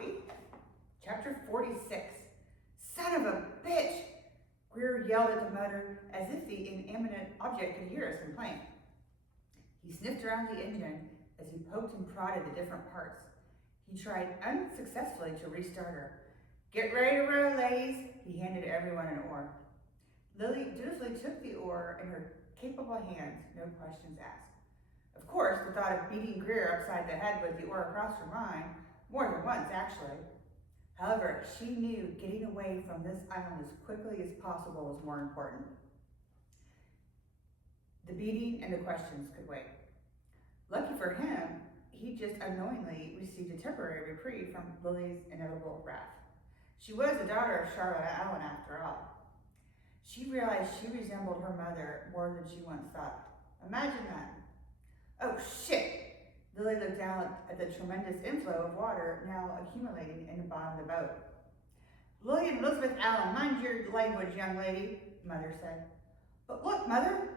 coffee. Chapter 46. Son of a bitch! Grier yelled at the motor as if the inanimate object could hear his complaint. He sniffed around the engine as he poked and prodded the different parts. He tried unsuccessfully to restart her. Get ready to row, ladies. He handed everyone an oar. Lilly dutifully took the oar in her capable hands, no questions asked. Of course, the thought of beating Grier upside the head with the oar crossed her mind, more than once actually. However, she knew getting away from this island as quickly as possible was more important. The beating and the questions could wait. Lucky for him, he just unknowingly received a temporary reprieve from Lilly's inevitable wrath. She was the daughter of Lilly Allen after all. She realized she resembled her mother more than she once thought. Imagine that. Oh shit! Lilly looked down at the tremendous inflow of water now accumulating in the bottom of the boat. Lilly and Elizabeth Allen, mind your language, young lady, Mother said. But look, Mother!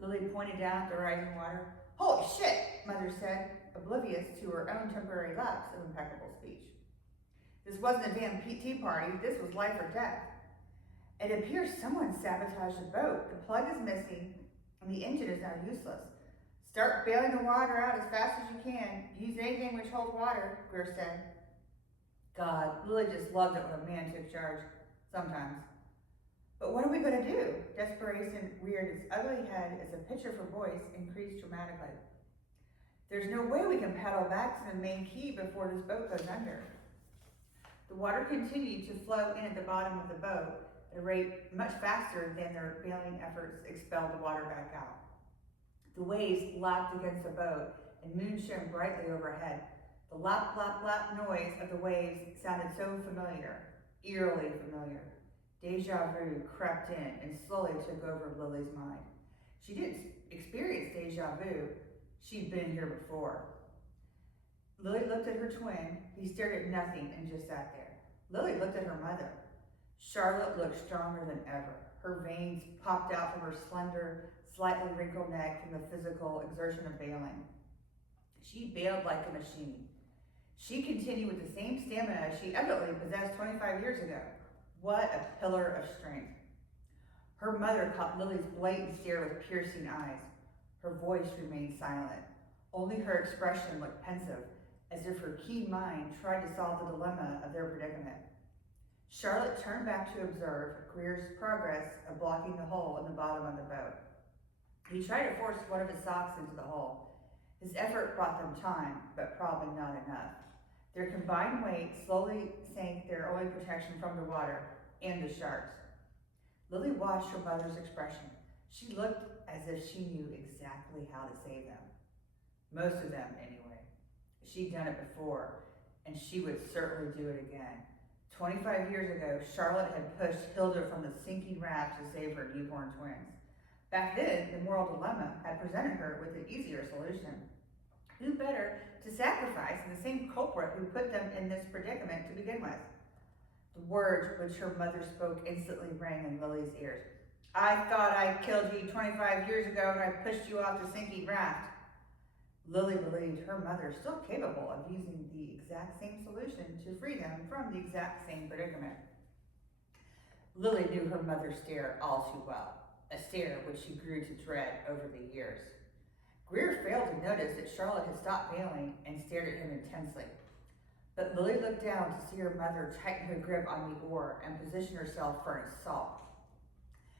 Lilly pointed down at the rising water. Holy shit, Mother said, oblivious to her own temporary lapse of impeccable speech. This wasn't a damn tea party, this was life or death. It appears someone sabotaged the boat. The plug is missing, and the engine is now useless. Start bailing the water out as fast as you can. Use anything which holds water, Grier said. God, Lilly just loved it when a man took charge. Sometimes. But what are we going to do? Desperation reared its ugly head as the pitch of her voice increased dramatically. There's no way we can paddle back to the main quay before this boat goes under. The water continued to flow in at the bottom of the boat at a rate much faster than their bailing efforts expelled the water back out. The waves lapped against the boat, and moon shone brightly overhead. The lap, lap, lap noise of the waves sounded so familiar, eerily familiar. Deja vu crept in and slowly took over Lily's mind. She didn't experience deja vu. She'd been here before. Lilly looked at her twin. He stared at nothing and just sat there. Lilly looked at her mother. Charlotte looked stronger than ever. Her veins popped out from her slender, slightly wrinkled neck from the physical exertion of bailing. She bailed like a machine. She continued with the same stamina she evidently possessed 25 years ago. What a pillar of strength. Her mother caught Lily's blatant stare with piercing eyes. Her voice remained silent. Only her expression looked pensive, as if her keen mind tried to solve the dilemma of their predicament. Charlotte turned back to observe Grier's progress of blocking the hole in the bottom of the boat. He tried to force one of his socks into the hole. His effort brought them time, but probably not enough. Their combined weight slowly sank their only protection from the water and the sharks. Lilly watched her mother's expression. She looked as if she knew exactly how to save them. Most of them, anyway. She'd done it before, and she would certainly do it again. 25 years ago, Charlotte had pushed Hilda from the sinking raft to save her newborn twins. Back then, the moral dilemma had presented her with an easier solution. Who better to sacrifice than the same culprit who put them in this predicament to begin with? The words which her mother spoke instantly rang in Lily's ears. I thought I killed you 25 years ago and I pushed you off the sinking raft. Lilly believed her mother still capable of using the exact same solution to free them from the exact same predicament. Lilly knew her mother's stare all too well, a stare which she grew to dread over the years. Grier failed to notice that Charlotte had stopped bailing and stared at him intensely. But Lilly looked down to see her mother tighten her grip on the oar and position herself for an assault.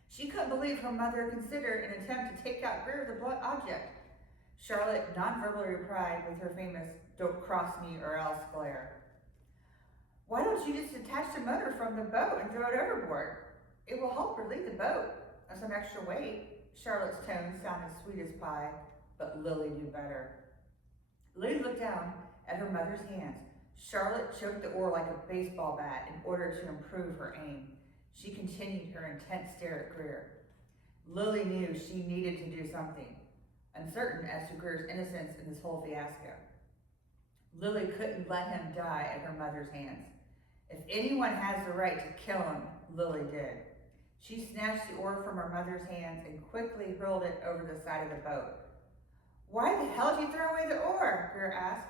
She couldn't believe her mother considered an attempt to take out Grier with a blunt object. Charlotte non-verbally replied with her famous "don't cross me or else" glare. Why don't you just detach the motor from the boat and throw it overboard? It will help relieve the boat of some extra weight. Charlotte's tone sounded sweet as pie, but Lilly knew better. Lilly looked down at her mother's hands. Charlotte choked the oar like a baseball bat in order to improve her aim. She continued her intense stare at Grier. Lilly knew she needed to do something, uncertain as to Grier's innocence in this whole fiasco. Lilly couldn't let him die at her mother's hands. If anyone has the right to kill him, Lilly did. She snatched the oar from her mother's hands and quickly hurled it over the side of the boat. Why the hell did you throw away the oar? Grier asked.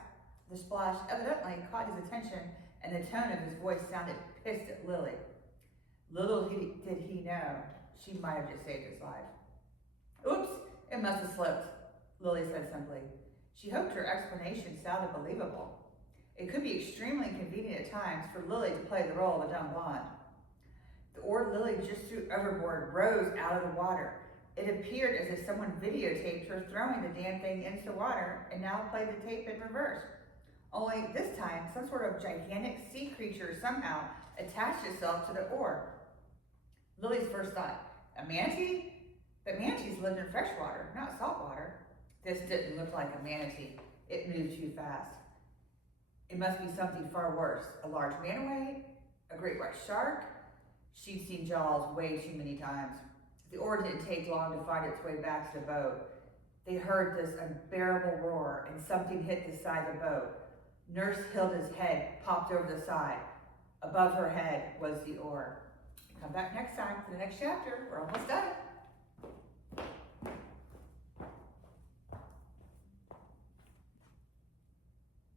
The splash evidently caught his attention, and the tone of his voice sounded pissed at Lilly. Little did he know, she might have just saved his life. Oops, it must have slipped, Lilly said simply. She hoped her explanation sounded believable. It could be extremely convenient at times for Lilly to play the role of a dumb blonde. The oar Lilly just threw overboard rose out of the water. It appeared as if someone videotaped her throwing the damn thing into the water and now played the tape in reverse. Only this time, some sort of gigantic sea creature somehow attached itself to the oar. Lily's first thought, a manatee? But manatees lived in fresh water, not salt water. This didn't look like a manatee. It moved too fast. It must be something far worse. A large man-away? A great white shark? She'd seen Jaws way too many times. The oar didn't take long to find its way back to the boat. They heard this unbearable roar, and something hit the side of the boat. Nurse Hilda's head popped over the side. Above her head was the oar. Come back next time for the next chapter. We're almost done.